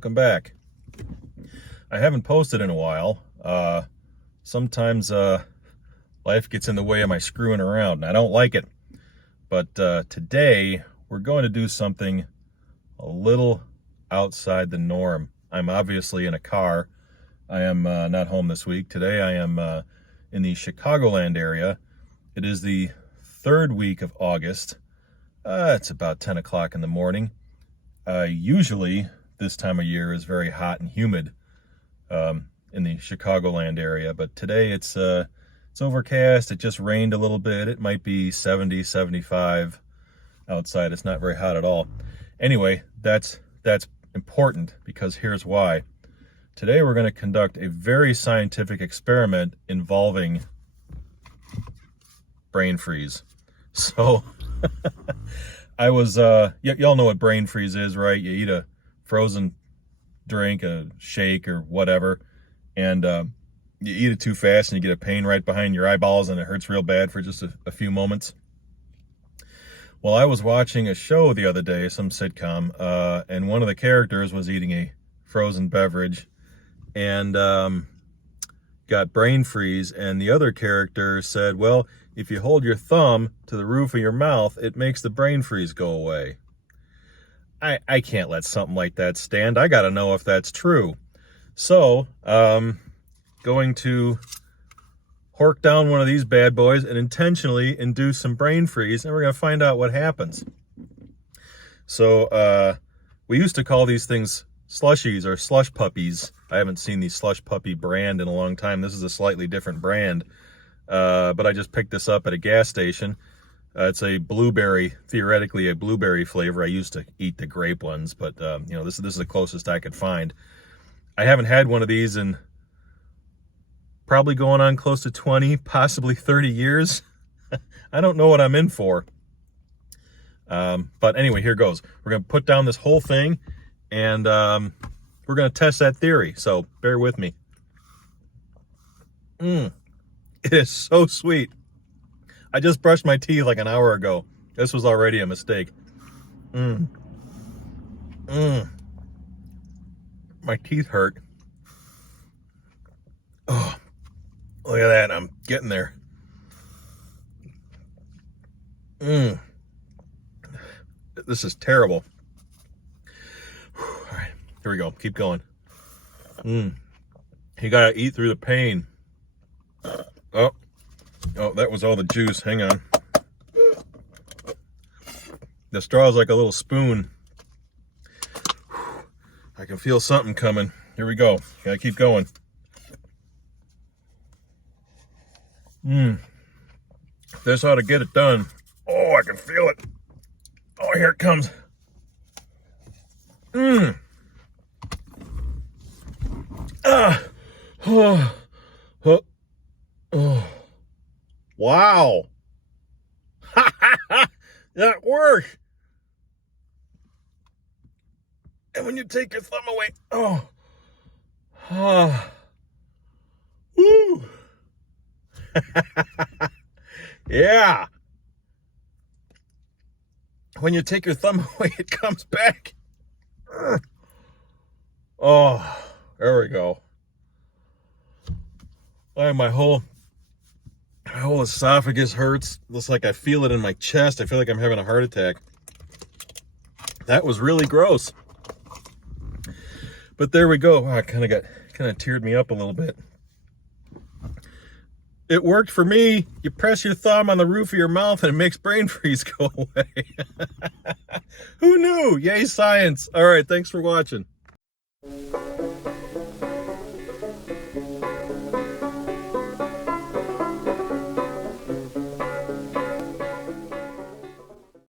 welcome back. I haven't posted in a while. Sometimes life gets in the way of my screwing around, and I don't like it. But today, we're going to do something a little outside the norm. I'm obviously in a car. I am not home this week. Today, I am in the Chicagoland area. It is the third week of August. It's about 10 o'clock in the morning. Usually, this time of year is very hot and humid in the Chicagoland area, but today it's overcast. It just rained a little bit. It might be 70, 75 outside. It's not very hot at all. Anyway, that's important because here's why. Today we're going to conduct a very scientific experiment involving brain freeze. So I was, y'all know what brain freeze is, right? You eat a frozen drink, a shake or whatever, and you eat it too fast and you get a pain right behind your eyeballs and it hurts real bad for just a few moments. Well, I was watching a show the other day, some sitcom, and one of the characters was eating a frozen beverage and got brain freeze, and the other character said, well, if you hold your thumb to the roof of your mouth, it makes the brain freeze go away. I can't let something like that stand. I got to know if that's true. So, going to hork down one of these bad boys and intentionally induce some brain freeze, and we're going to find out what happens. So, we used to call these things slushies or slush puppies. I haven't seen the slush puppy brand in a long time. This is a slightly different brand, but I just picked this up at a gas station. It's a blueberry, theoretically a blueberry flavor. I used to eat the grape ones, but this is the closest I could find. I haven't had one of these in probably going on close to 20, possibly 30 years. I don't know what I'm in for. But anyway, here goes. We're going to put down this whole thing, and we're going to test that theory. So bear with me. It is so sweet. I just brushed my teeth like an hour ago. This was already a mistake. My teeth hurt. Oh, look at that. I'm getting there. This is terrible. All right, here we go. Keep going. You gotta eat through the pain. Oh, that was all the juice. Hang on. The straw is like a little spoon. I can feel something coming. Here we go. Gotta keep going. This ought to get it done. Oh, I can feel it. Oh, here it comes. Wow. That worked. And when you take your thumb away, woo. Yeah. When you take your thumb away, it comes back. Oh, there we go. My whole esophagus hurts. Looks like I feel it in my chest. I feel like I'm having a heart attack. That was really gross. But there we go. Oh, it kind of teared me up a little bit. It worked for me. You press your thumb on the roof of your mouth and it makes brain freeze go away. Who knew? Yay, science. All right, thanks for watching.